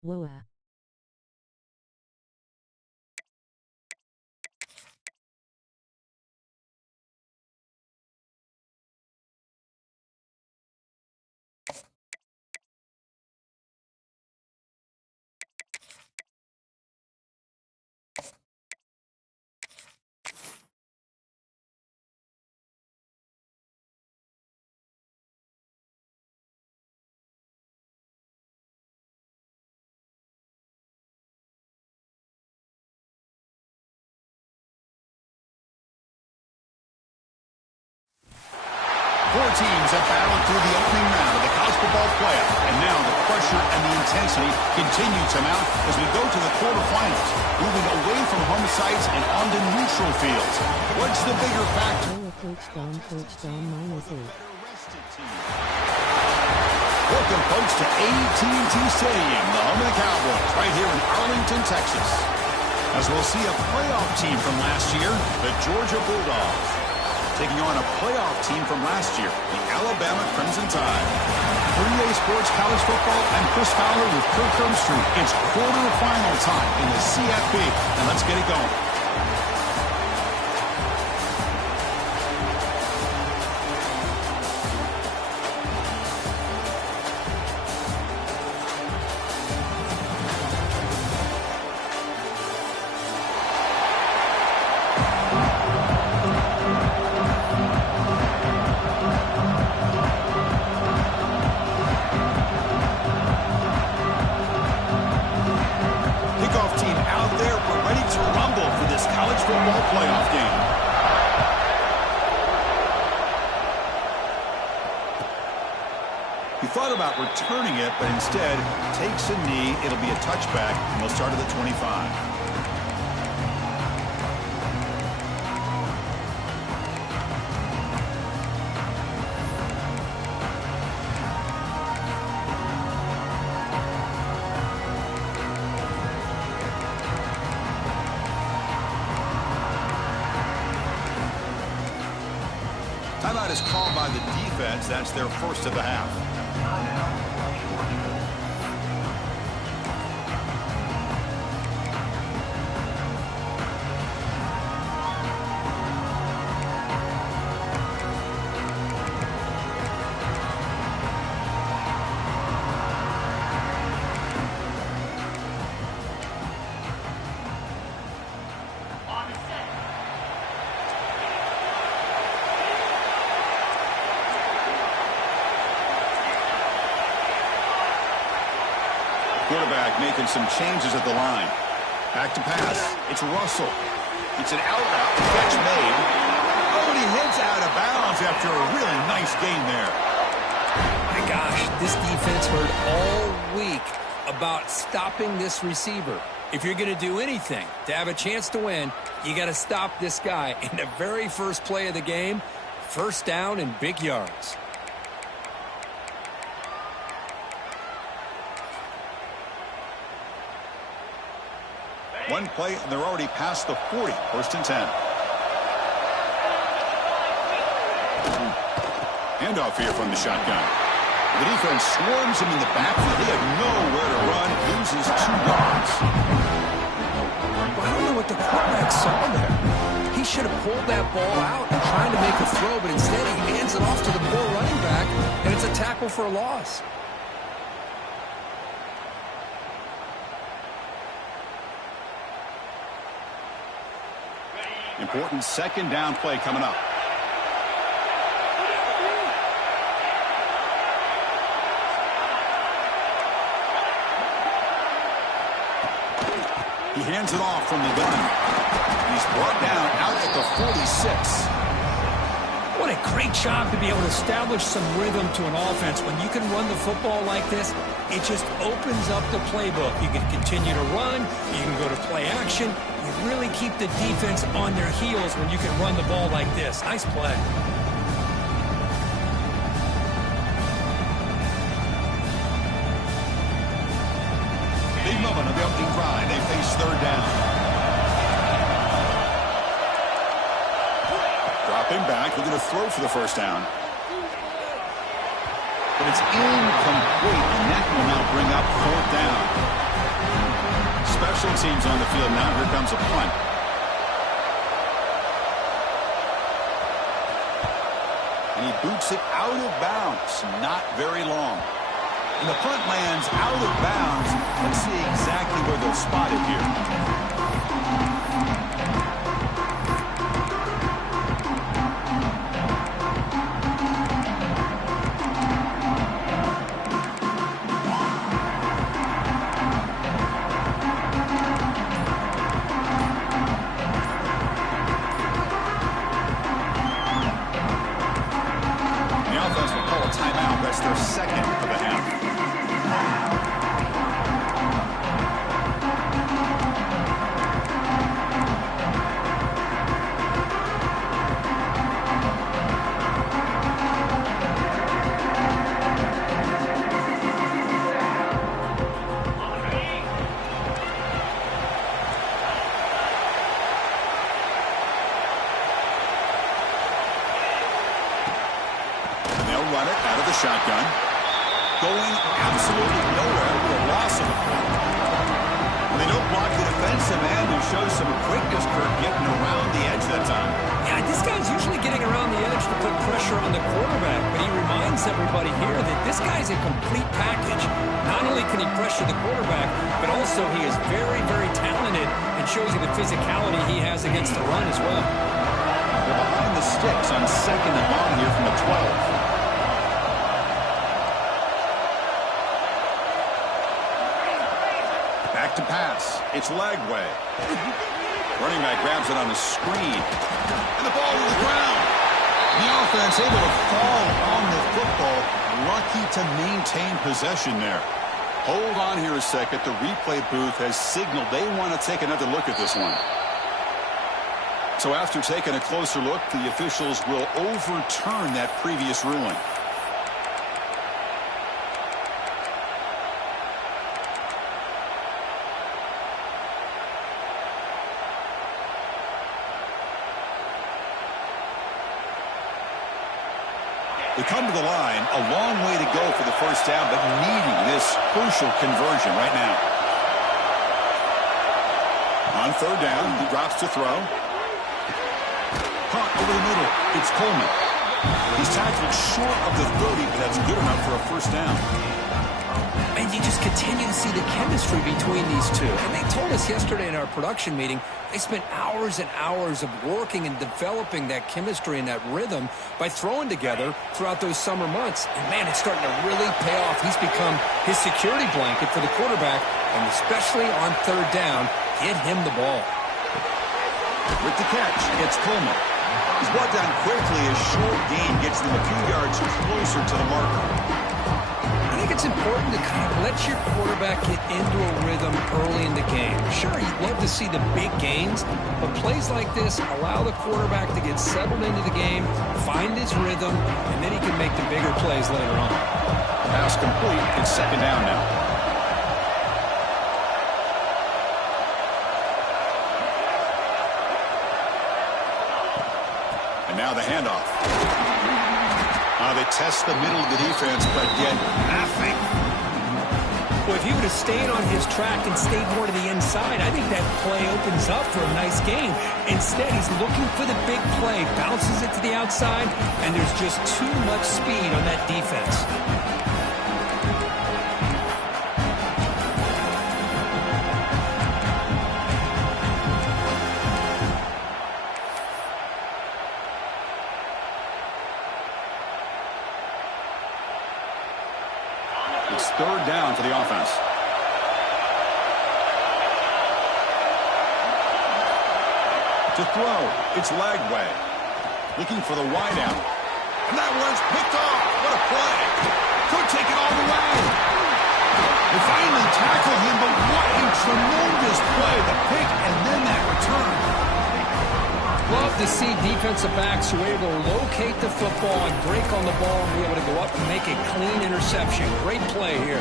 Woa. 4 teams have battled through the opening round of the college football playoff, and now the pressure and the intensity continue to mount as we go to the quarterfinals, moving away from home sites and onto neutral fields. What's the bigger factor? Touchdown -8. Welcome, folks, to AT&T Stadium, the home of the Cowboys, right here in Arlington, Texas. As we'll see a playoff team from last year, the Georgia Bulldogs, taking on a playoff team from last year, the Alabama Crimson Tide. For EA Sports College Football, I'm Chris Fowler with Kirk Herbstreit. It's quarterfinal time in the CFP, and let's get it going. About returning it, but instead takes a knee. It'll be a touchback, and they'll start at the 25. Timeout is called by the defense. That's their first of the half. Quarterback making some changes at the line. Back to pass. It's Russell. It's an out route. Catch made. Oh, and he heads out of bounds after a really nice gain there. My gosh, this defense heard all week about stopping this receiver. If you're going to do anything to have a chance to win, you got to stop this guy. In the very first play of the game, first down and big yards. One play, and they're already past the 40. First and 10. Handoff here from the shotgun. The defense swarms him in the backfield. They have nowhere to run. Loses 2 yards. I don't know what the quarterback saw there. He should have pulled that ball out and tried to make a throw, but instead he hands it off to the poor running back, and it's a tackle for a loss. Important second down play coming up. He hands it off from the gun. He's brought down out at the 46. What a great job to be able to establish some rhythm to an offense. When you can run the football like this, it just opens up the playbook. You can continue to run. You can go to play action. You really keep the defense on their heels when you can run the ball like this. Nice play. Big moment of the opening drive. They face third down. Dropping back, looking to throw for the first down. But it's incomplete, and that will now bring up fourth down. special teams on the field now. Here comes a punt. And he boots it out of bounds. Not very long. And the punt lands out of bounds. Let's see exactly where they'll spot it here. That's their second of the half. Run it out of the shotgun. Going absolutely nowhere with a loss of the ball. When they don't block the defensive end, who shows some quickness, Kirk, getting around the edge that time. Yeah, this guy's usually getting around the edge to put pressure on the quarterback, but he reminds everybody here that this guy's a complete package. Not only can he pressure the quarterback, but also he is very, very talented and shows you the physicality he has against the run as well. They're behind the sticks on 2nd and long here from the 12. Back to pass. It's Lagway. Running back grabs it on the screen. And the ball to the ground. The offense able to fall on the football. Lucky to maintain possession there. Hold on here a second. The replay booth has signaled they want to take another look at this one. So after taking a closer look, the officials will overturn that previous ruling. They come to the line, a long way to go for the first down, but needing this crucial conversion right now. On 3rd down, he drops to throw. Caught over the middle. It's Coleman. He's tackled short of the 30, but that's good enough for a first down. And you just continue to see the chemistry between these two. And they told us yesterday in our production meeting, they spent hours and hours of working and developing that chemistry and that rhythm by throwing together throughout those summer months. And, man, it's starting to really pay off. He's become his security blanket for the quarterback, and especially on 3rd down, get him the ball. With the catch, it's Coleman. He's brought down quickly. A short gain gets them a few yards closer to the marker. I think it's important to kind of let your quarterback get into a rhythm early in the game. Sure, you'd love to see the big gains, but plays like this allow the quarterback to get settled into the game, find his rhythm, and then he can make the bigger plays later on. Pass complete. It's 2nd down now. And now the handoff. They test the middle of the defense, but get nothing. Well, if he would have stayed on his track and stayed more to the inside, I think that play opens up for a nice game. Instead, he's looking for the big play, bounces it to the outside, and there's just too much speed on that defense. It's 3rd down for the offense. To throw, it's Lagway. Looking for the wideout. And that one's picked off. What a play. Could take it all the way. They finally tackled him, but what a tremendous play. The pick and then that return. Love to see defensive backs who are able to locate the football and break on the ball and be able to go up and make a clean interception. Great play here.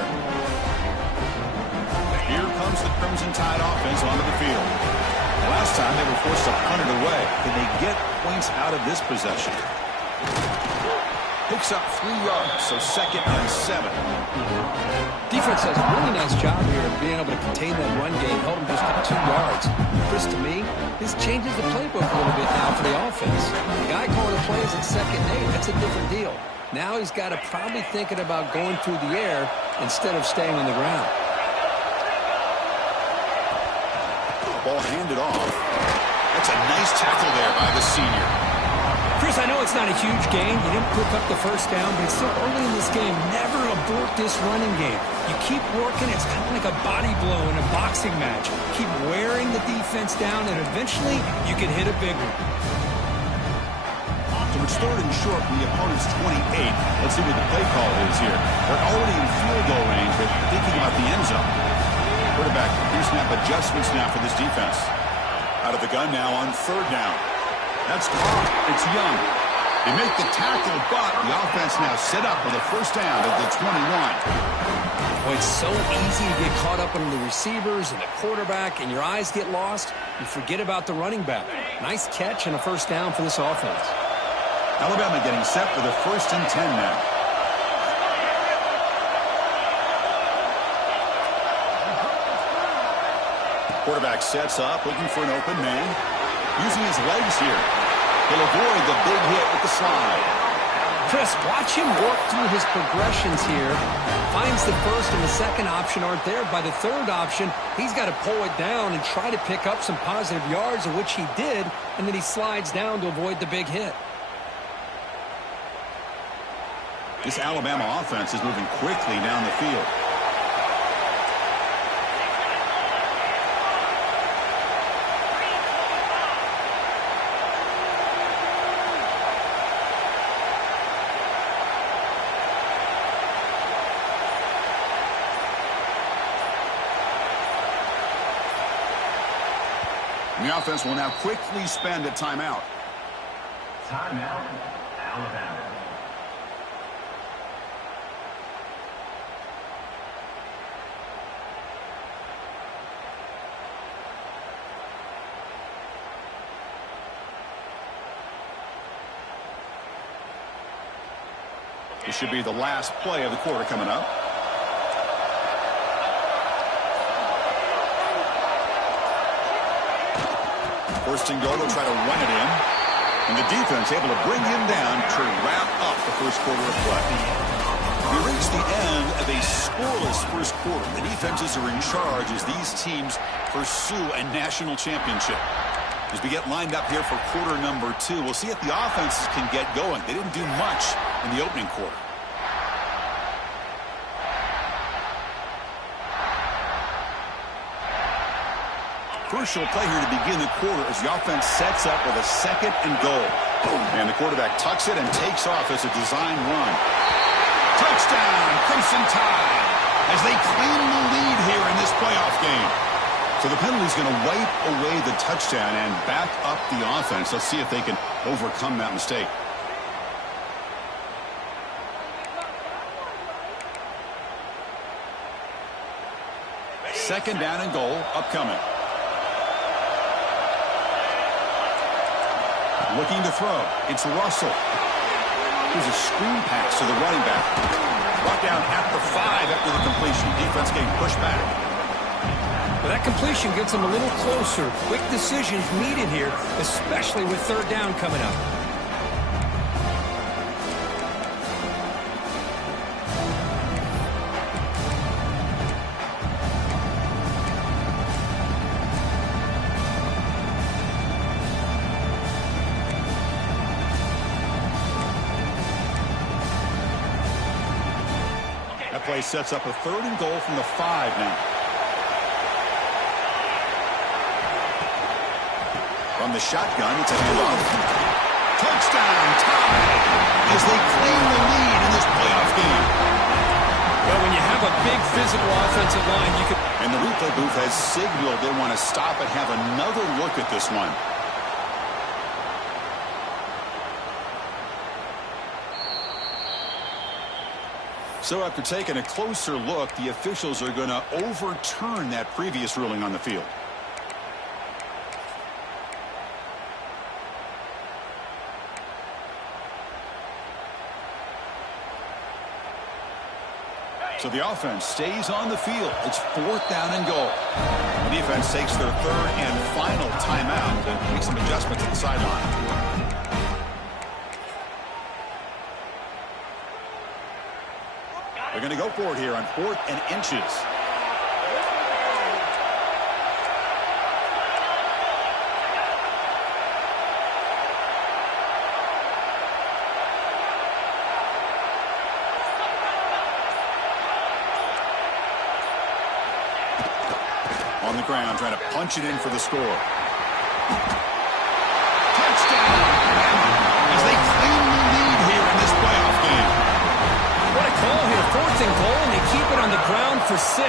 Here comes the Crimson Tide offense onto the field. Last time they were forced to punt it away. Can they get points out of this possession? Picks up 3 yards, so 2nd and 7. Defense does a really nice job here of being able to contain that run game, held them just to 2 yards. Chris, to me, this changes the playbook a little bit now for the offense. The guy calling the plays at 2nd and 8, that's a different deal. Now he's got to probably thinking about going through the air instead of staying on the ground. Ball handed off. That's a nice tackle there by the senior. Chris, I know it's not a huge gain. You didn't pick up the first down, but it's still early in this game. Never abort this running game. You keep working. It's kind of like a body blow in a boxing match. Keep wearing the defense down, and eventually you can hit a big one. So it's 3rd and short from the opponent's 28. Let's see what the play call is here. They're already in field goal range, but thinking about the end zone. Quarterback, pre-snap adjustments now for this defense. Out of the gun now on 3rd down. That's caught. It's Young. They make the tackle, but the offense now set up with a first down at the 21. Boy, it's so easy to get caught up on the receivers and the quarterback, and your eyes get lost. You forget about the running back. Nice catch and a first down for this offense. Alabama getting set for the 1st and 10 now. Quarterback sets up, looking for an open man. Using his legs here. He'll avoid the big hit with the slide. Chris, watch him work through his progressions here. Finds the first and the second option aren't there. By the 3rd option, he's got to pull it down and try to pick up some positive yards, of which he did, and then he slides down to avoid the big hit. This Alabama offense is moving quickly down the field. The offense will now quickly spend a timeout. Timeout, Alabama. This should be the last play of the quarter coming up. First and goal, they'll try to run it in. And the defense able to bring him down to wrap up the first quarter of play. We reach the end of a scoreless first quarter. The defenses are in charge as these teams pursue a national championship. As we get lined up here for quarter number 2, we'll see if the offenses can get going. They didn't do much in the opening quarter. Crucial play here to begin the quarter as the offense sets up with a 2nd and goal. And the quarterback tucks it and takes off as a design run. Touchdown, Crimson Tide, as they claim the lead here in this playoff game. So the penalty is going to wipe away the touchdown and back up the offense. Let's see if they can overcome that mistake. Second down and goal upcoming. Looking to throw. It's Russell. Here's a screen pass to the running back. Brought down at the 5 after the completion. Defense getting pushed back. Well, that completion gets them a little closer. Quick decisions needed here, especially with 3rd down coming up. Play sets up a 3rd and goal from the 5 now. From the shotgun, it's a handoff. Touchdown, Tide, as they claim the lead in this playoff game. Well, when you have a big physical offensive line, you can... And the replay booth has signaled they want to stop and have another look at this one. So after taking a closer look, the officials are going to overturn that previous ruling on the field. So the offense stays on the field. It's 4th down and goal. The defense takes their 3rd and final timeout to make some adjustments at the sideline. They're going to go for it here on 4th and inches. On the ground, trying to punch it in for the score. Touchdown! As they claim the lead here in this playoff game. What a call here. 4th and goal, and they keep it on the ground for 6.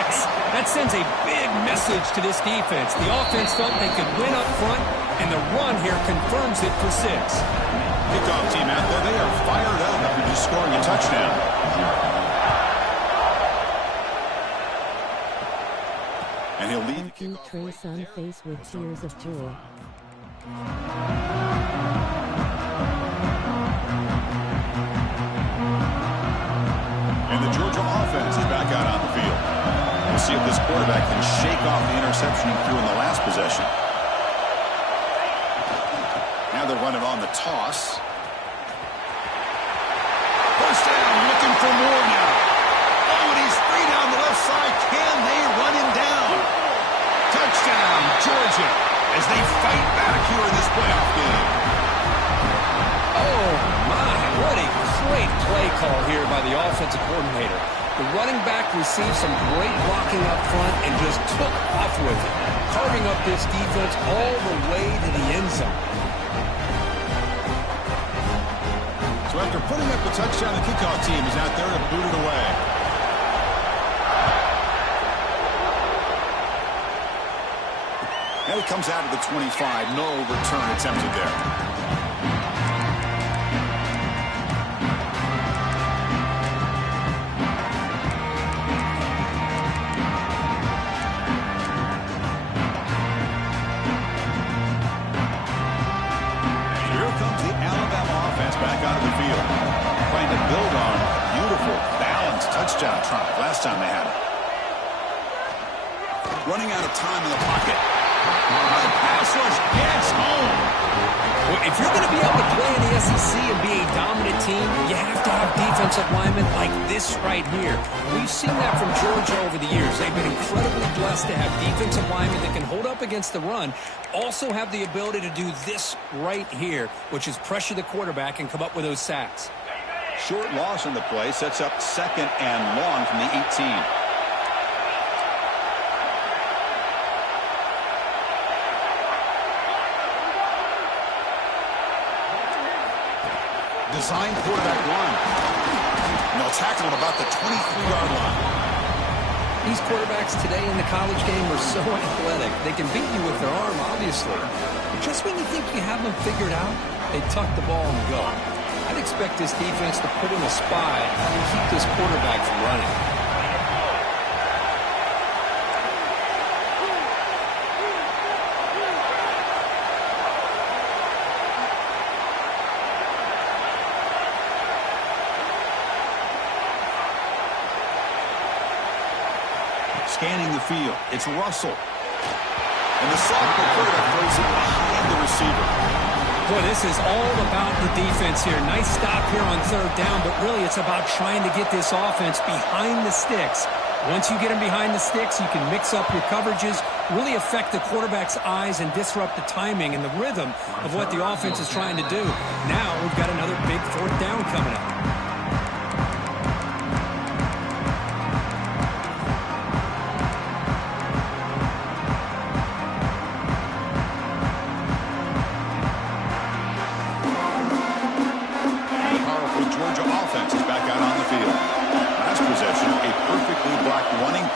That sends a big message to this defense. The offense felt they could win up front, and the run here confirms it for 6. Kickoff team out there, they are fired up after just scoring a touchdown. And he'll lead the kickoff. Trace on face with tears of joy. And the Georgia offense is back out on the field. We'll see if this quarterback can shake off the interception he threw in the last possession. Now they're running on the toss. First down, looking for more now. Oh, and he's free down the left side. Can they run him down? Touchdown, Georgia, as they fight back here in this playoff game. Oh, my. What a great play call here by the offensive coordinator. The running back received some great blocking up front and just took off with it, carving up this defense all the way to the end zone. So after putting up the touchdown, the kickoff team is out there to boot it away. And it comes out of the 25. No return attempted there. Touchdown try last time they had it. Running out of time in the pocket. The pass rush gets home. Well, if you're going to be able to play in the SEC and be a dominant team, you have to have defensive linemen like this right here. We've seen that from Georgia over the years. They've been incredibly blessed to have defensive linemen that can hold up against the run, also have the ability to do this right here, which is pressure the quarterback and come up with those sacks. Short loss on the play sets up 2nd and long from the 18. Design quarterback run. And they'll tackle him about the 23-yard line. These quarterbacks today in the college game are so athletic. They can beat you with their arm, obviously. But just when you think you have them figured out, they tuck the ball and go. I'd expect this defense to put in a spy and keep this quarterback from running. Scanning the field, it's Russell. And the sophomore quarterback throws it behind the receiver. Boy, this is all about the defense here. Nice stop here on 3rd down, but really it's about trying to get this offense behind the sticks. Once you get them behind the sticks, you can mix up your coverages, really affect the quarterback's eyes and disrupt the timing and the rhythm of what the offense is trying to do. Now we've got another big 4th down coming up.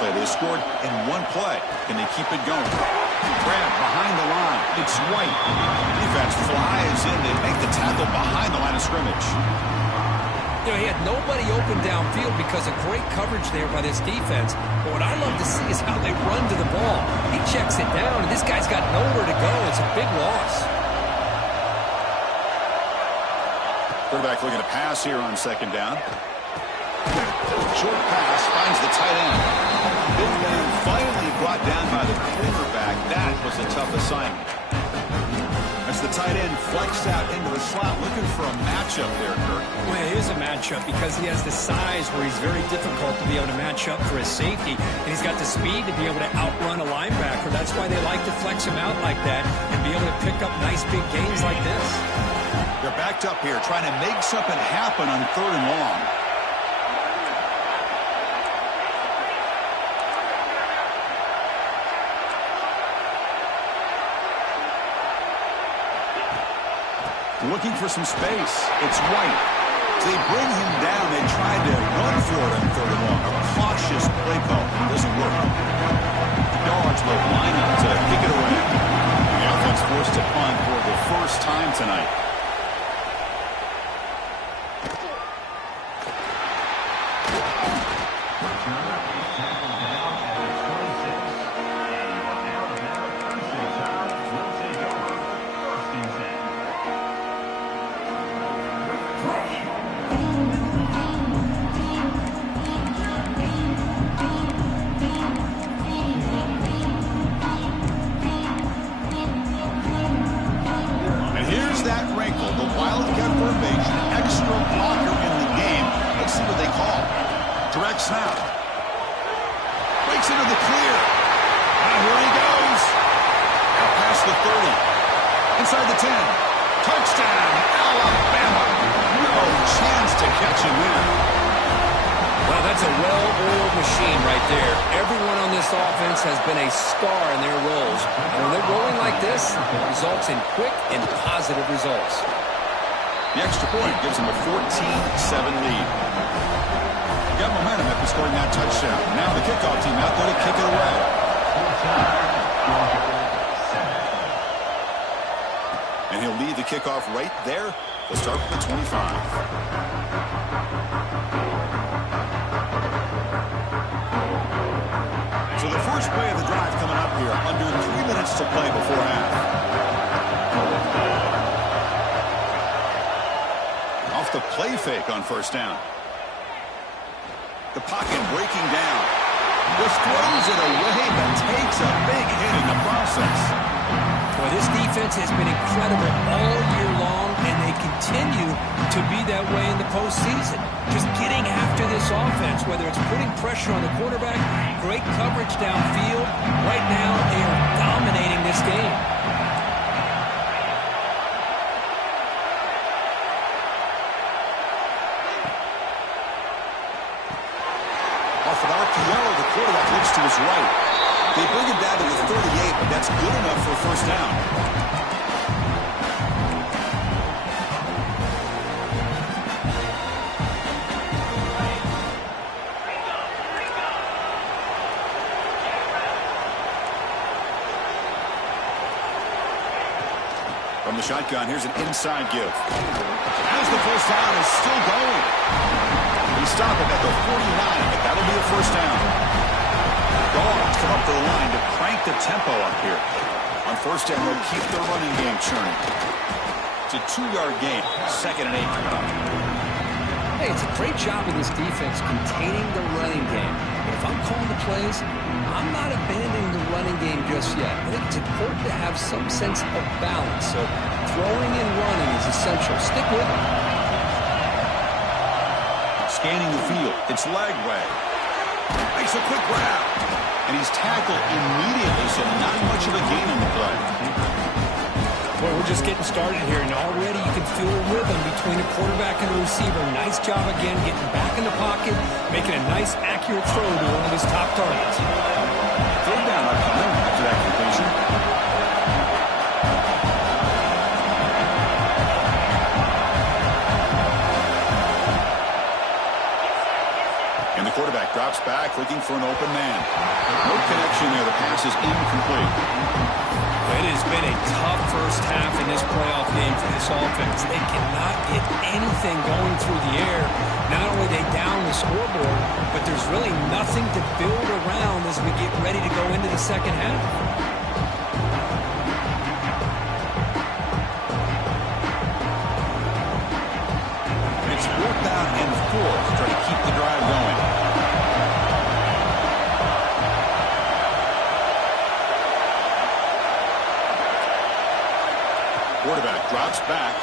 They scored in one play. Can they keep it going? Grab behind the line. It's White. Defense flies in. They make the tackle behind the line of scrimmage. You know, he had nobody open downfield because of great coverage there by this defense. But what I love to see is how they run to the ball. He checks it down, and this guy's got nowhere to go. It's a big loss. Quarterback looking to pass here on 2nd down. Short pass finds the by the cornerback. That was a tough assignment. As the tight end flexed out into the slot, looking for a matchup there, Kirk. Well, it is a matchup because he has the size where he's very difficult to be able to match up for his safety. And he's got the speed to be able to outrun a linebacker. That's why they like to flex him out like that and be able to pick up nice big gains like this. They're backed up here, trying to make something happen on 3rd and long. Looking for some space. It's White. They bring him down. They tried to run for it on 3rd and long. A cautious play call. Doesn't work. Yards will line up to kick it away. The offense forced to punt for the first time tonight. Snap. Breaks into the clear. And here he goes. Out past the 30. Inside the 10. Touchdown, Alabama. No chance to catch him there. Well, that's a well-oiled machine right there. Everyone on this offense has been a star in their roles. And when they're rolling like this, it results in quick and positive results. The extra point gives them a 14-7 lead. Got momentum after scoring that touchdown. Now the kickoff team out there to kick it away. And he'll lead the kickoff right there. They'll start with the 25. So the first play of the drive coming up here. Under 3 minutes to play before half. Off the play fake on 1st down. The pocket breaking down. Just throws it away, but takes a big hit in the process. Boy, this defense has been incredible all year long, and they continue to be that way in the postseason. Just getting after this offense, whether it's putting pressure on the quarterback, great coverage downfield. Right now, they are dominating this game. Off an RPO, the quarterback looks to his right. They bring him down to the 38, but that's good enough for a 1st down. From the shotgun, here's an inside give. As the 1st down is still going. He stopped it at the 49, but that'll be a 1st down. Dogs come up to the line to crank the tempo up here. On 1st down, they'll keep their running game churning. It's a 2-yard gain. 2nd and 8 coming up. Hey, it's a great job of this defense containing the running game. But if I'm calling the plays, I'm not abandoning the running game just yet. I think it's important to have some sense of balance. So throwing and running is essential. Stick with it. Scanning the field. It's Lagway. Makes a quick grab. And he's tackled immediately, so not much of a gain on the play. Boy, we're just getting started here, and already you can feel a rhythm between the quarterback and the receiver. Nice job again getting back in the pocket, making a nice, accurate throw to one of his top targets. 3rd down upcoming after that completion. And the quarterback drops back, looking for an open man. No connection there. The pass is incomplete. It has been a tough first half in this playoff game for this offense. They cannot get anything going through the air. Not only are they down the scoreboard, but there's really nothing to build around as we get ready to go into the second half. It's 4th down and 4 to try to keep the drive going. Drops back.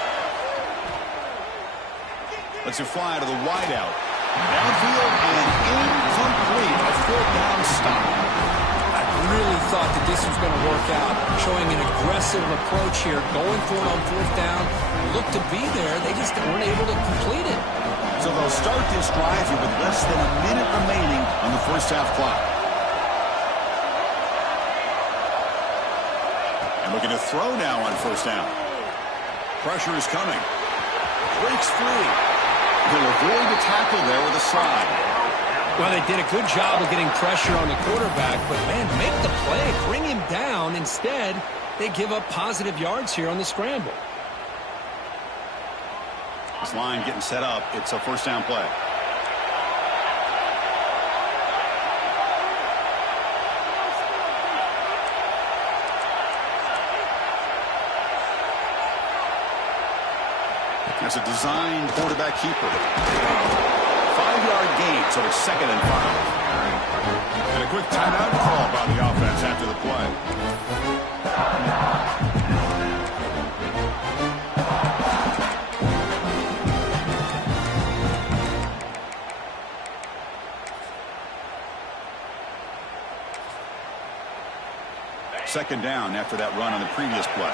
Lets it fly to the wideout. Downfield and incomplete. A fourth down stop. I really thought that this was going to work out, showing an aggressive approach here, going for it on fourth down. Looked to be there. They just weren't able to complete it. So they'll start this drive here with less than a minute remaining on the first half clock. And looking to throw now on first down. Pressure is coming. Breaks free. He'll avoid the tackle there with a slide. Well, they did a good job of getting pressure on the quarterback, but, man, make the play, bring him down. Instead, they give up positive yards here on the scramble. This line getting set up. It's a first down play. That's a designed quarterback keeper. 5-yard gain, so it's 2nd and 5. And a quick timeout call by the offense after the play. Second down after that run on the previous play.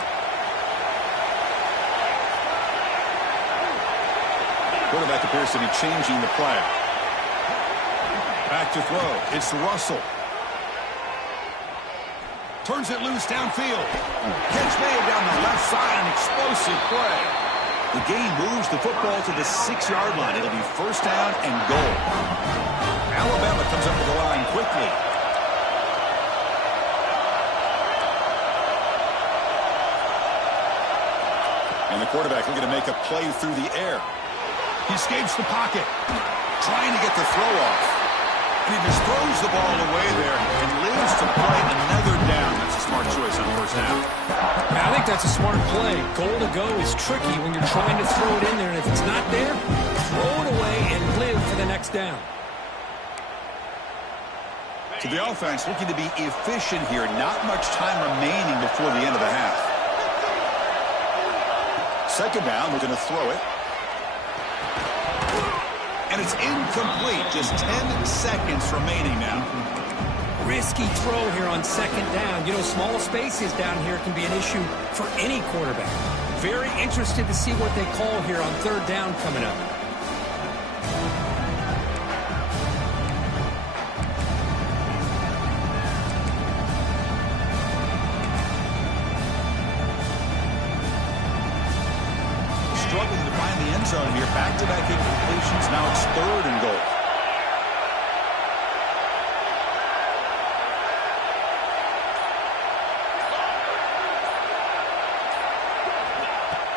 Quarterback appears to be changing the play. Back to throw. It's Russell. Turns it loose downfield. Catch made down the left side. An explosive play. The game moves the football to the 6-yard line. It'll be first down and goal. Alabama comes up to the line quickly. And the quarterback looking to make a play through the air. He escapes the pocket, trying to get the throw off. And he just throws the ball away there and lives to play another down. That's a smart choice on first down. I think that's a smart play. Goal to go is tricky when you're trying to throw it in there, and if it's not there, throw it away and live for the next down. So the offense looking to be efficient here. Not much time remaining before the end of the half. Second down, we're going to throw it. And it's incomplete. Just 10 seconds remaining now. Risky throw here on second down. You know, small spaces down here can be an issue for any quarterback. Very interested to see what they call here on third down coming up. Struggling to find the end zone here. Back-to-back incompletions. Now it's 3rd and goal.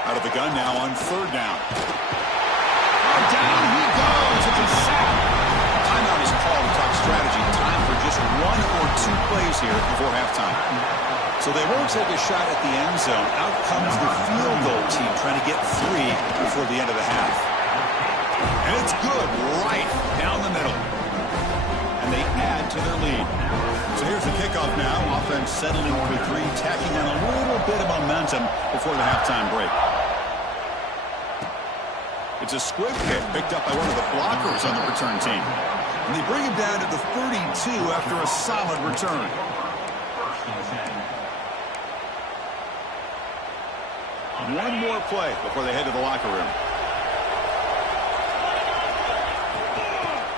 Out of the gun now on 3rd down. Down he goes. It's a sack. Timeout is called to talk strategy. Time for just 1 or 2 plays here before halftime. So they won't take a shot at the end zone. Out comes the field goal team trying to get 3 before the end of the half. And it's good right down the middle. And they add to their lead. So here's the kickoff now. Offense settling for 3, tacking on a little bit of momentum before the halftime break. It's a squib kick picked up by one of the blockers on the return team. And they bring him down to the 32 after a solid return. One more play before they head to the locker room.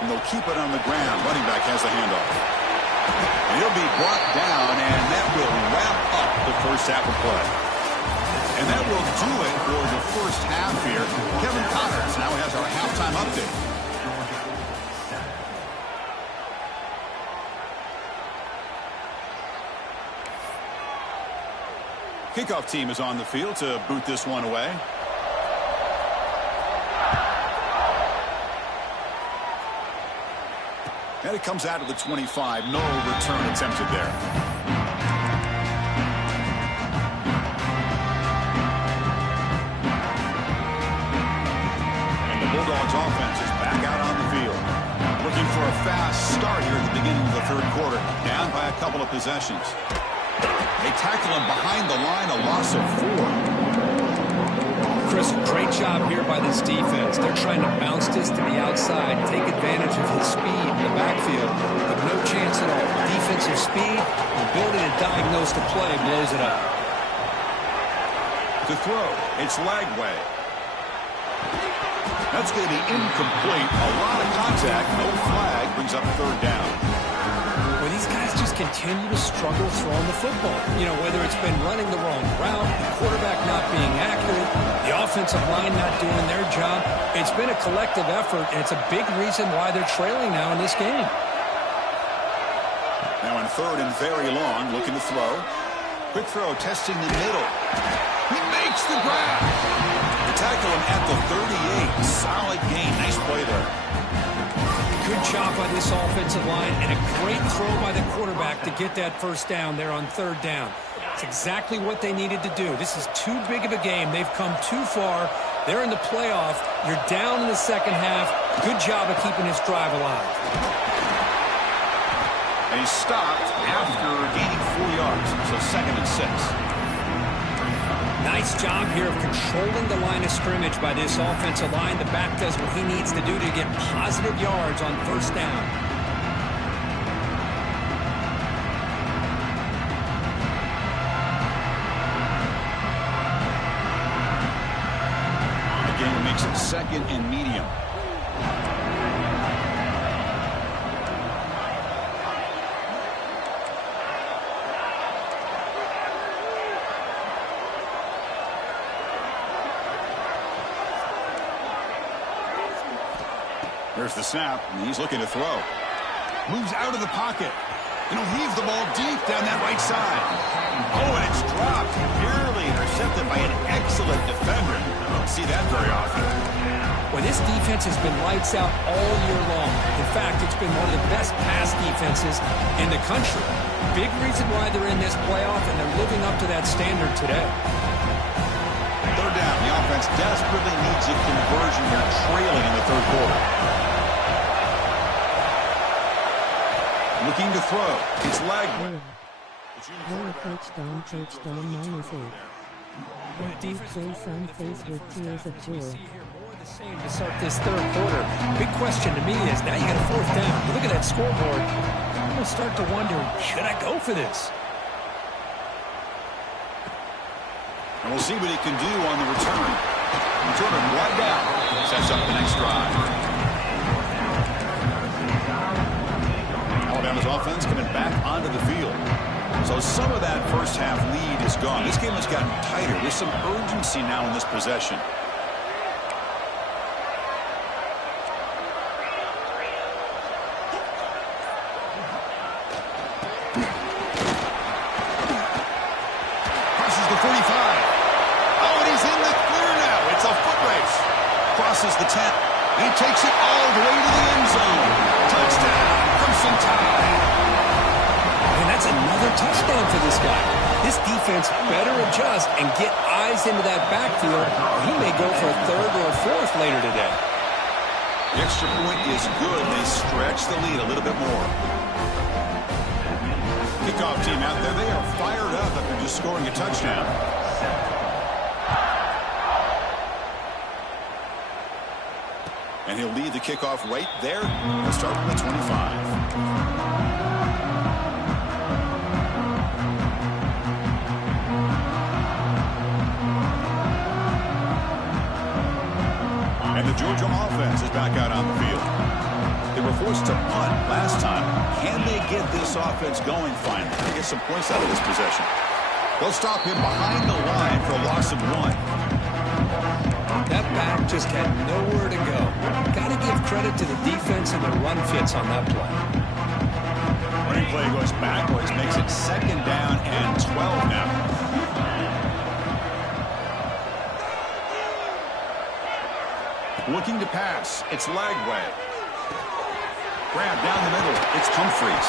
And they'll keep it on the ground. Running back has the handoff. And he'll be brought down, and that will wrap up the first half of play. And that will do it for the first half here. Kevin Connors now has our halftime update. Kickoff team is on the field to boot this one away. And it comes out of the 25. No return attempted there. And the Bulldogs offense is back out on the field. Looking for a fast start here at the beginning of the 3rd quarter. Down by a couple of possessions. They tackle him behind the line, a loss of 4. Chris, great job here by this defense. They're trying to bounce this to the outside, take advantage of his speed in the backfield, but no chance at all. Defensive speed, the ability to diagnose the play blows it up. To throw, it's Lagway. That's going to be incomplete. A lot of contact, no flag, brings up third down. Well, these guys just continue to struggle throwing the football. You know, whether it's been running the wrong route, the quarterback not being accurate, the offensive line not doing their job. It's been a collective effort, and it's a big reason why they're trailing now in this game. Now in third and very long, looking to throw. Quick throw, testing the middle. He makes the grab. To tackle him at the 38. Solid gain. Nice play there. Good job by this offensive line, and a great throw by the quarterback to get that first down there on third down. It's exactly what they needed to do. This is too big of a game. They've come too far. They're in the playoff. You're down in the second half. Good job of keeping this drive alive. And he stopped after gaining 4 yards. So 2nd and 6. Nice job here of controlling the line of scrimmage by this offensive line. The back does what he needs to do to get positive yards on first down. Again, makes it 2nd and medium. There's the snap, and he's looking to throw. Moves out of the pocket. And he'll heave the ball deep down that right side. Oh, and it's dropped. Barely intercepted by an excellent defender. I don't see that very often. Well, this defense has been lights out all year long. In fact, it's been one of the best pass defenses in the country. Big reason why they're in this playoff, and they're living up to that standard today. Third down. The offense desperately needs a conversion. They're trailing in the third quarter. Looking to throw. It's Lagway. Lower touchdown, -8. Big Jason faced with tears of joy. To start this third quarter. Big question to me is, now you got a fourth down. You look at that scoreboard, I'm going to start to wonder, should I go for this? And we'll see what he can do on the return. Returner right out. Sets up the next drive. Alabama's offense coming back onto the field. So some of that first half lead is gone. This game has gotten tighter. There's some urgency now in this possession. Crosses the 45. Oh, and he's in the clear now. It's a foot race. Crosses the 10. He takes it all the way to the end zone. Touchdown, Crimson Tide. And that's another touchdown for this guy. This defense better adjust and get eyes into that backfield. He may go for a third or a fourth later today. The extra point is good. They stretch the lead a little bit more. Kickoff team out there. They are fired up after just scoring a touchdown. And he'll lead the kickoff right there. He'll start from the 25. And the Georgia offense is back out on the field. They were forced to punt last time. Can they get this offense going finally? They get some points out of this possession. They'll stop him behind the line for a loss of 1. That back just had nowhere to go. Got to give credit to the defense and the run fits on that play. Running play goes backwards, makes it 2nd down and 12 now. Looking to pass, it's Lagway. Grab down the middle, it's Humphreys.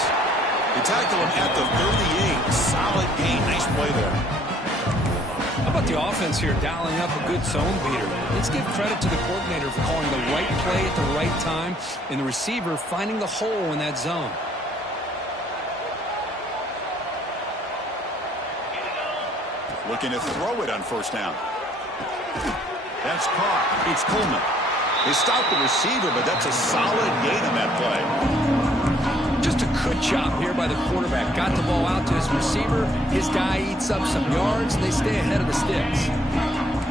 They tackle him at the 38. Solid gain, nice play there. How about the offense here dialing up a good zone beater? Let's give credit to the coordinator for calling the right play at the right time and the receiver finding the hole in that zone. Looking to throw it on first down. That's caught. It's Coleman. They stopped the receiver, but that's a solid gain on that play. Just a good job here by the quarterback. Got the ball out to his receiver. His guy eats up some yards, and they stay ahead of the sticks.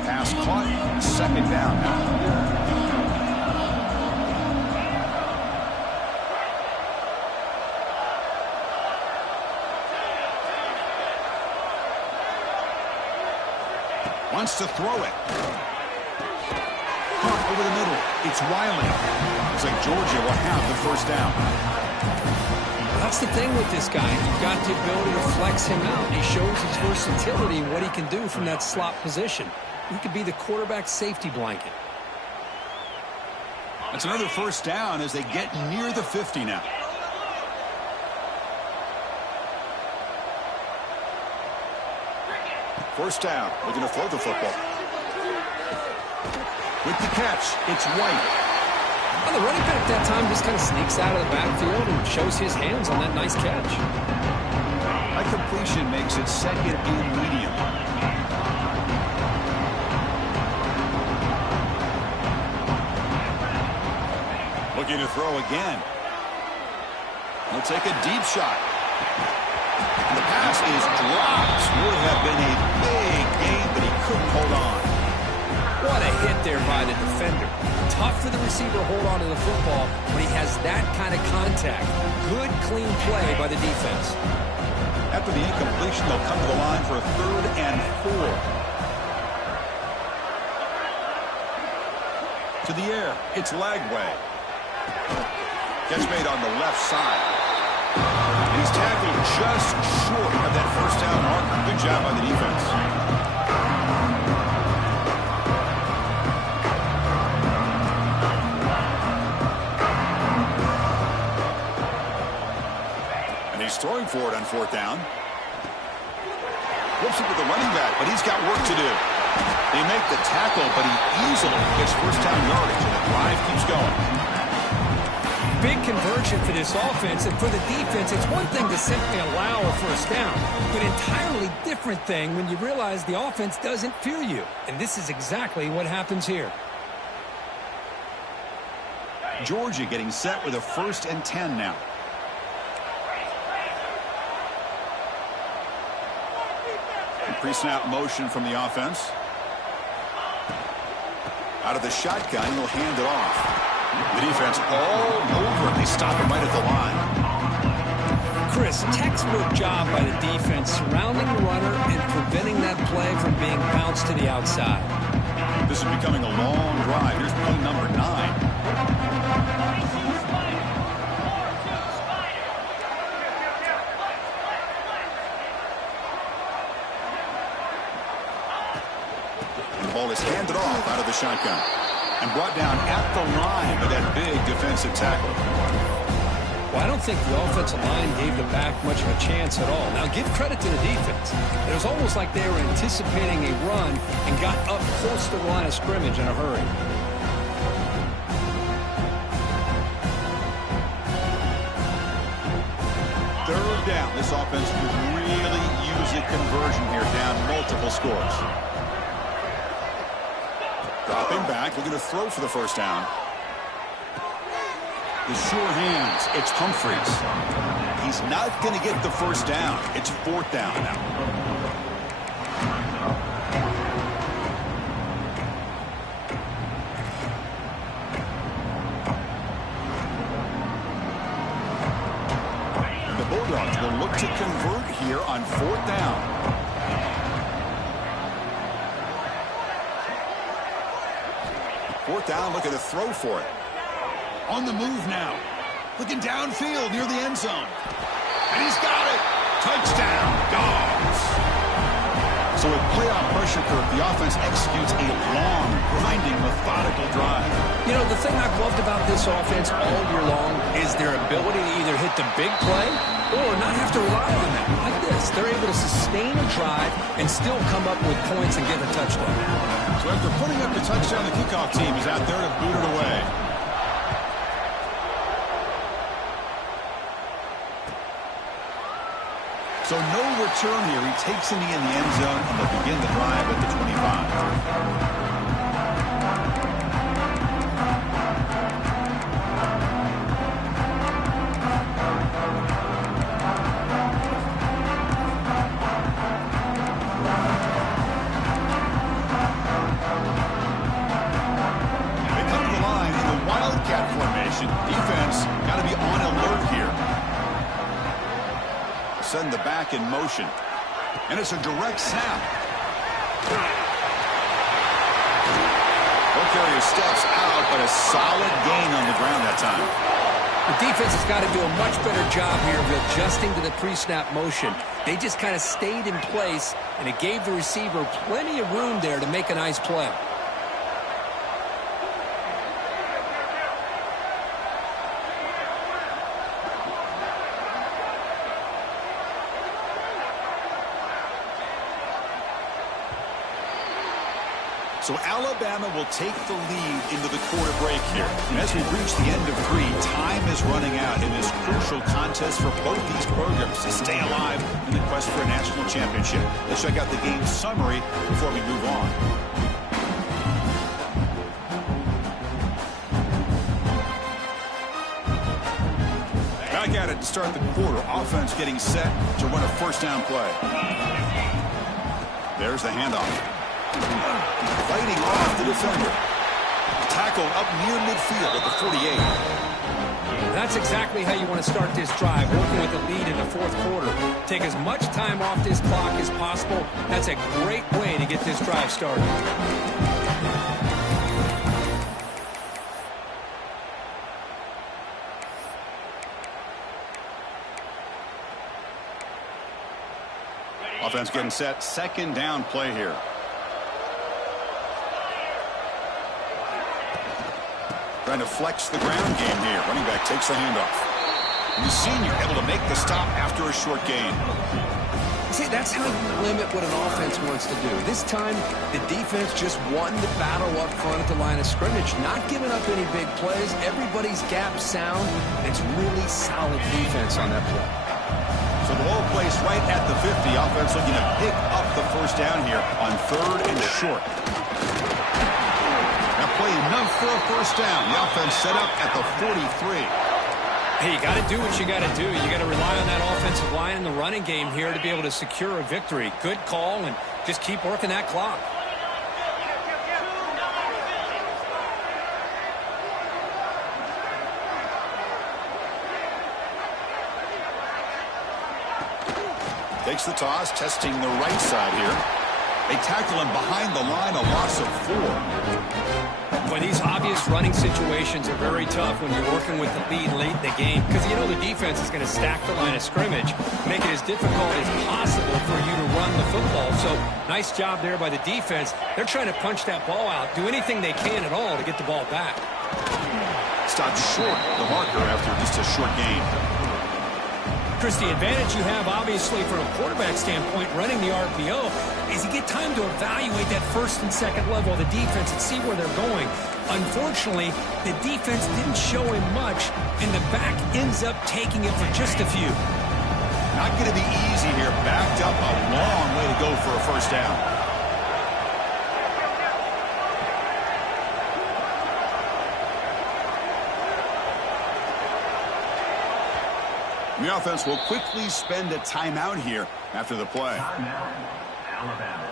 Pass caught. Second down now. Wants to throw it. Caught over the middle. It's Wiley. Looks like Georgia will have the first down. That's the thing with this guy. You've got the ability to flex him out. He shows his versatility and what he can do from that slot position. He could be the quarterback's safety blanket. That's another first down as they get near the 50 now. First down, looking to throw the football. With the catch, it's White. Well, the running back that time just kind of sneaks out of the backfield and shows his hands on that nice catch. That completion makes it second and medium. Looking to throw again. He'll take a deep shot. The pass is dropped. Would have been a big gain, but he couldn't hold on. What a hit there by the defender. Tough for the receiver to hold on to the football when he has that kind of contact. Good, clean play by the defense. After the incompletion, they'll come to the line for a 3rd and 4. To the air, it's Lagway. Catch made on the left side. He's tackled just short of that first down marker. Good job by the defense. And he's throwing for it on 4th down. Whoops it with the running back, but he's got work to do. They make the tackle, but he easily gets first down yardage, and the drive keeps going. Big conversion for this offense, and for the defense, it's one thing to simply allow a first down, but entirely different thing when you realize the offense doesn't fear you, and this is exactly what happens here. Georgia getting set with a 1st and 10 now. Pre-snap motion from the offense. Out of the shotgun, he'll hand it off. The defense all over him. They stop him right at the line. Chris, textbook job by the defense surrounding the runner and preventing that play from being bounced to the outside. This is becoming a long drive. Here's play number 9. And the ball is handed off out of the shotgun. And brought down at the line with that big defensive tackle. Well, I don't think the offensive line gave the back much of a chance at all. Now, give credit to the defense. It was almost like they were anticipating a run and got up close to the line of scrimmage in a hurry. Third down. This offense could really use a conversion here, down multiple scores. Dropping back, looking to throw for the first down. The sure hands, it's Humphreys. He's not going to get the first down. It's 4th down now. The Bulldogs will look to convert here on 4th down. Fourth down, looking to throw for it. On the move now. Looking downfield near the end zone. And he's got it. Touchdown, Dogs. So with playoff pressure, Kirk, the offense executes a long, grinding, methodical drive. You know, the thing I've loved about this offense all year long is their ability to either hit the big play or not have to rely on that. Like this, they're able to sustain a drive and still come up with points and get a touchdown. So after putting up the touchdown, the kickoff team is out there to boot it away. So no return here. He takes in the end zone, and they'll begin the drive at the 25. send the back in motion. And it's a direct snap. Ball carrier steps out, but a solid gain on the ground that time. The defense has got to do a much better job here of adjusting to the pre-snap motion. They just kind of stayed in place, and it gave the receiver plenty of room there to make a nice play. So Alabama will take the lead into the quarter break here. And as we reach the end of 3, time is running out in this crucial contest for both these programs to stay alive in the quest for a national championship. Let's check out the game summary before we move on. Back at it to start the quarter. Offense getting set to run a first down play. There's the handoff. Fighting off the defender. Tackle up near midfield at the 48. That's exactly how you want to start this drive, working with the lead in the fourth quarter. Take as much time off this clock as possible. That's a great way to get this drive started. Offense getting set. Second down play here. Trying to flex the ground game here. Running back takes the handoff. And the senior able to make the stop after a short gain. See, that's how you limit what an offense wants to do. This time, the defense just won the battle up front at the line of scrimmage, not giving up any big plays. Everybody's gap sound. It's really solid defense on that play. So the ball placed right at the 50. Offense looking to pick up the first down here on 3rd and short. Play enough for a first down. The offense set up at the 43. Hey, you got to do what you got to do. You got to rely on that offensive line in the running game here to be able to secure a victory. Good call, and just keep working that clock. Takes the toss, testing the right side here. They tackle him behind the line, a loss of 4. Boy, these obvious running situations are very tough when you're working with the lead late in the game because you know the defense is going to stack the line of scrimmage, make it as difficult as possible for you to run the football. So nice job there by the defense. They're trying to punch that ball out, do anything they can at all to get the ball back. Stopped short the marker after just a short gain. Chris, the advantage you have, obviously, from a quarterback standpoint, running the RPO, is you get time to evaluate that first and second level of the defense and see where they're going. Unfortunately, the defense didn't show him much, and the back ends up taking it for just a few. Not going to be easy here. Backed up a long way to go for a first down. The offense will quickly spend a timeout here after the play. Timeout, Alabama.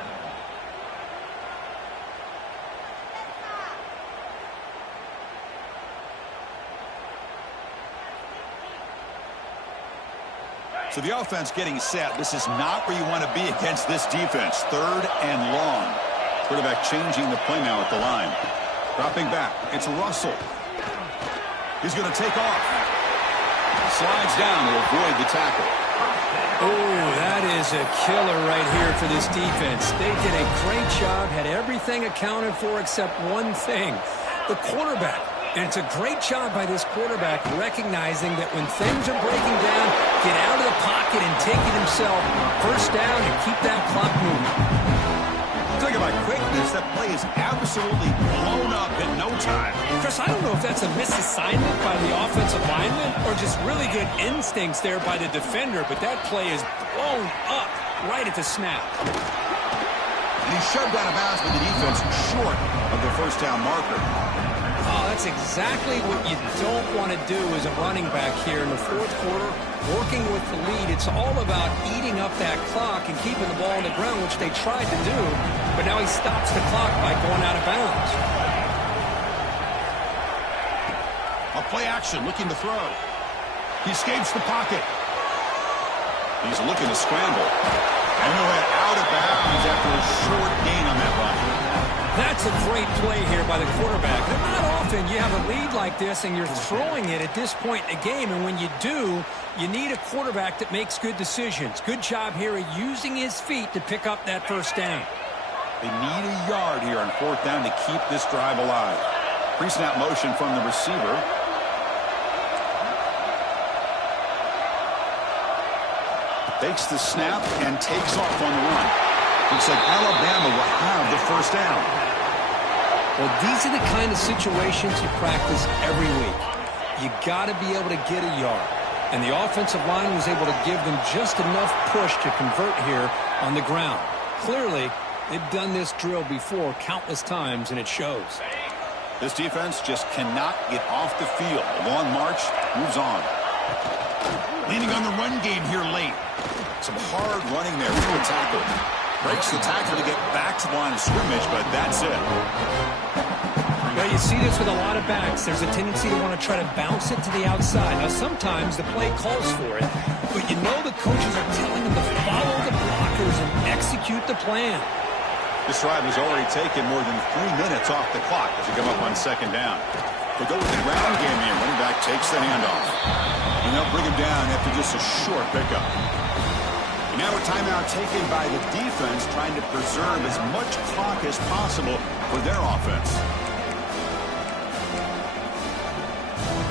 So the offense getting set. This is not where you want to be against this defense. 3rd and long. Quarterback changing the play now at the line. Dropping back. It's Russell. He's going to take off. Slides down to avoid the tackle. Oh, that is a killer right here for this defense. They did a great job, had everything accounted for except one thing, the quarterback. And it's a great job by this quarterback recognizing that when things are breaking down, get out of the pocket and take it himself. First down and keep that clock moving. Talk about quickness. That play is absolutely blown up in no time. Chris, I don't know if that's a misassignment by the offensive lineman or just really good instincts there by the defender, but that play is blown up right at the snap. And he's shoved out of bounds with the defense short of the first down marker. Oh, that's exactly what you don't want to do as a running back here in the fourth quarter. Working with the lead, it's all about eating up that clock and keeping the ball on the ground, which they tried to do, but now he stops the clock by going out of bounds. A play action, looking to throw. He escapes the pocket. He's looking to scramble. And he'll head out of bounds after a short gain on that run. That's a great play here by the quarterback. Not often you have a lead like this and you're throwing it at this point in the game. And when you do, you need a quarterback that makes good decisions. Good job here of using his feet to pick up that first down. They need a yard here on 4th down to keep this drive alive. Pre-snap motion from the receiver. Takes the snap and takes off on the run. Looks like Alabama will have the first down. Well, these are the kind of situations you practice every week. You got to be able to get a yard. And the offensive line was able to give them just enough push to convert here on the ground. Clearly, they've done this drill before countless times, and it shows. This defense just cannot get off the field. The long march moves on. Leaning on the run game here late. Some hard running there for the tackle. Breaks the tackle to get back to the line of scrimmage, but that's it. Well, you see this with a lot of backs. There's a tendency to want to try to bounce it to the outside. Now, sometimes the play calls for it, but you know the coaches are telling them to follow the blockers and execute the plan. This drive has already taken more than 3 minutes off the clock as they come up on 2nd down. They go with the ground game here. Running back takes the handoff. And they'll bring him down after just a short pickup. And now a timeout taken by the defense, trying to preserve as much clock as possible for their offense.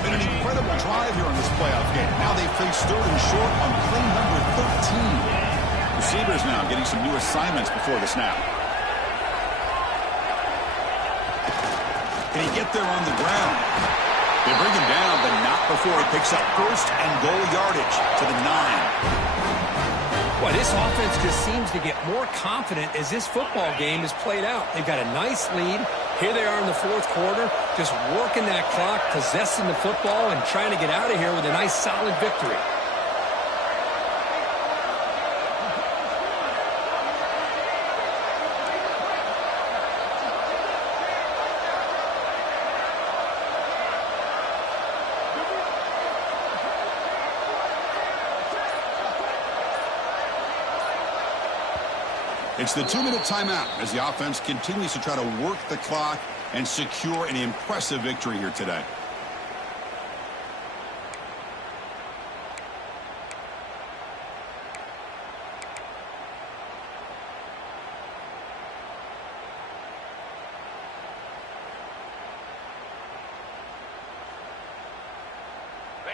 Been an incredible drive here on this playoff game. Now they face 3rd and short on play number 13. Receivers now getting some new assignments before the snap. Can he get there on the ground? They bring him down, but not before he picks up 1st and goal yardage to the 9. Well, this offense just seems to get more confident as this football game is played out. They've got a nice lead. Here they are in the 4th quarter, just working that clock, possessing the football, and trying to get out of here with a nice, solid victory. It's the 2-minute timeout as the offense continues to try to work the clock and secure an impressive victory here today.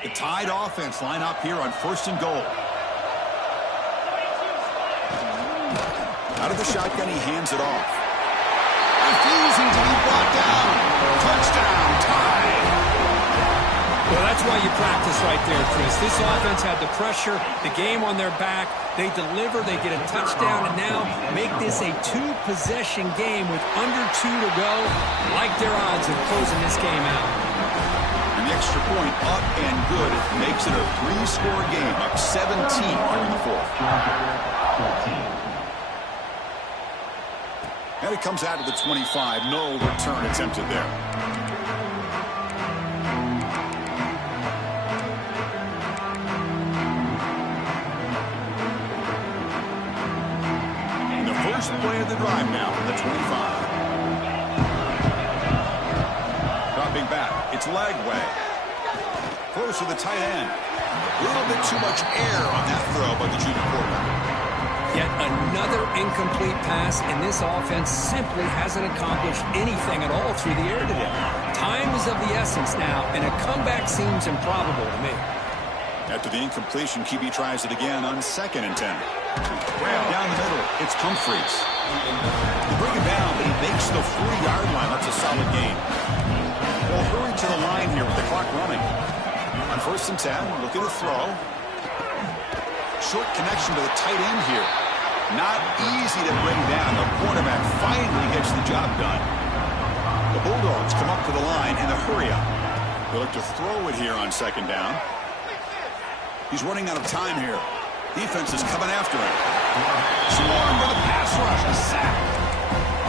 The Tide offense line up here on 1st and goal. Out of the shotgun, he hands it off. Refusing to be brought down. Touchdown, Tide. Well, that's why you practice right there, Chris. This offense had the pressure, the game on their back. They deliver, they get a touchdown, and now make this a 2-possession game with under 2 to go. Like their odds of closing this game out. And the extra point up and good. It makes it a 3-score game, up 17 here in the 4th. And it comes out to the 25. No return attempted there. And the first play of the drive now, the 25. Dropping back. It's Lagway. Close to the tight end. A little bit too much air on that throw by the junior quarterback. Yet another incomplete pass, and this offense simply hasn't accomplished anything at all through the air today. Time is of the essence now, and a comeback seems improbable to me. After the incompletion, QB tries it again on 2nd and 10. Grab down the middle. It's Humphreys. They bring him down, but he makes the 40-yard line. That's a solid gain. Well, hurry to the line here with the clock running. On 1st and 10, looking to throw. Short connection to the tight end here. Not easy to bring down. The quarterback finally gets the job done. The Bulldogs come up to the line in a hurry-up. They look to throw it here on 2nd down. He's running out of time here. Defense is coming after him. Swarmed by the pass rush. A sack.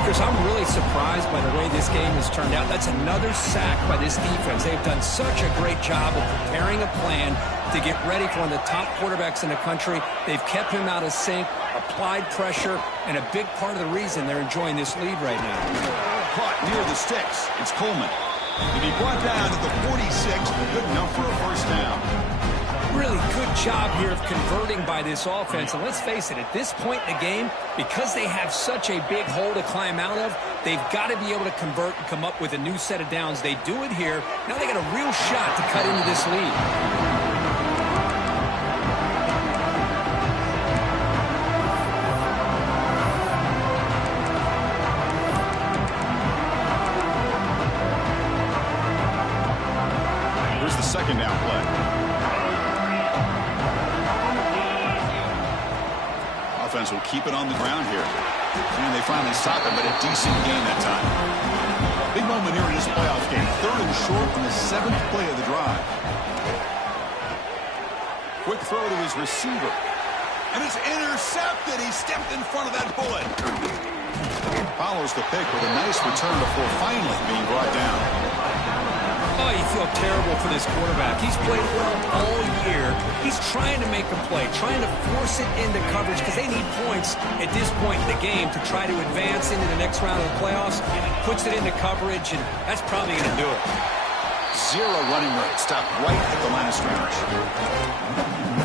Chris, I'm really surprised by the way this game has turned out. That's another sack by this defense. They've done such a great job of preparing a plan to get ready for one of the top quarterbacks in the country. They've kept him out of sync, applied pressure, and a big part of the reason they're enjoying this lead right now. Caught near the sticks. It's Coleman. To be brought down to the 46, good enough for a first down. Really good job here of converting by this offense. And let's face it, at this point in the game, because they have such a big hole to climb out of, they've got to be able to convert and come up with a new set of downs. They do it here. Now they got a real shot to cut into this lead. Here's the second down play. Offense will keep it on the ground here. And they finally stop it, but a decent gain that time. Big moment here in this playoff game. 3rd and short on the 7th play of the drive. Quick throw to his receiver. And it's intercepted. He stepped in front of that bullet. Follows the pick with a nice return before finally being brought down. Oh, you feel terrible for this quarterback. He's played well all year. He's trying to make a play, trying to force it into coverage because they need points at this point in the game to try to advance into the next round of the playoffs. Puts it into coverage, and that's probably going to do it. 0 running rate. Stopped right at the line of scrimmage.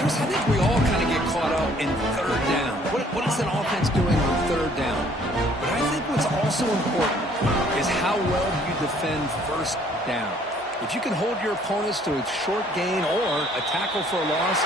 Chris, I think we all kind of get caught up in 3rd down. What is an offense doing on 3rd down? But I think what's also important is how well you defend 1st down. If you can hold your opponents to a short gain or a tackle for a loss,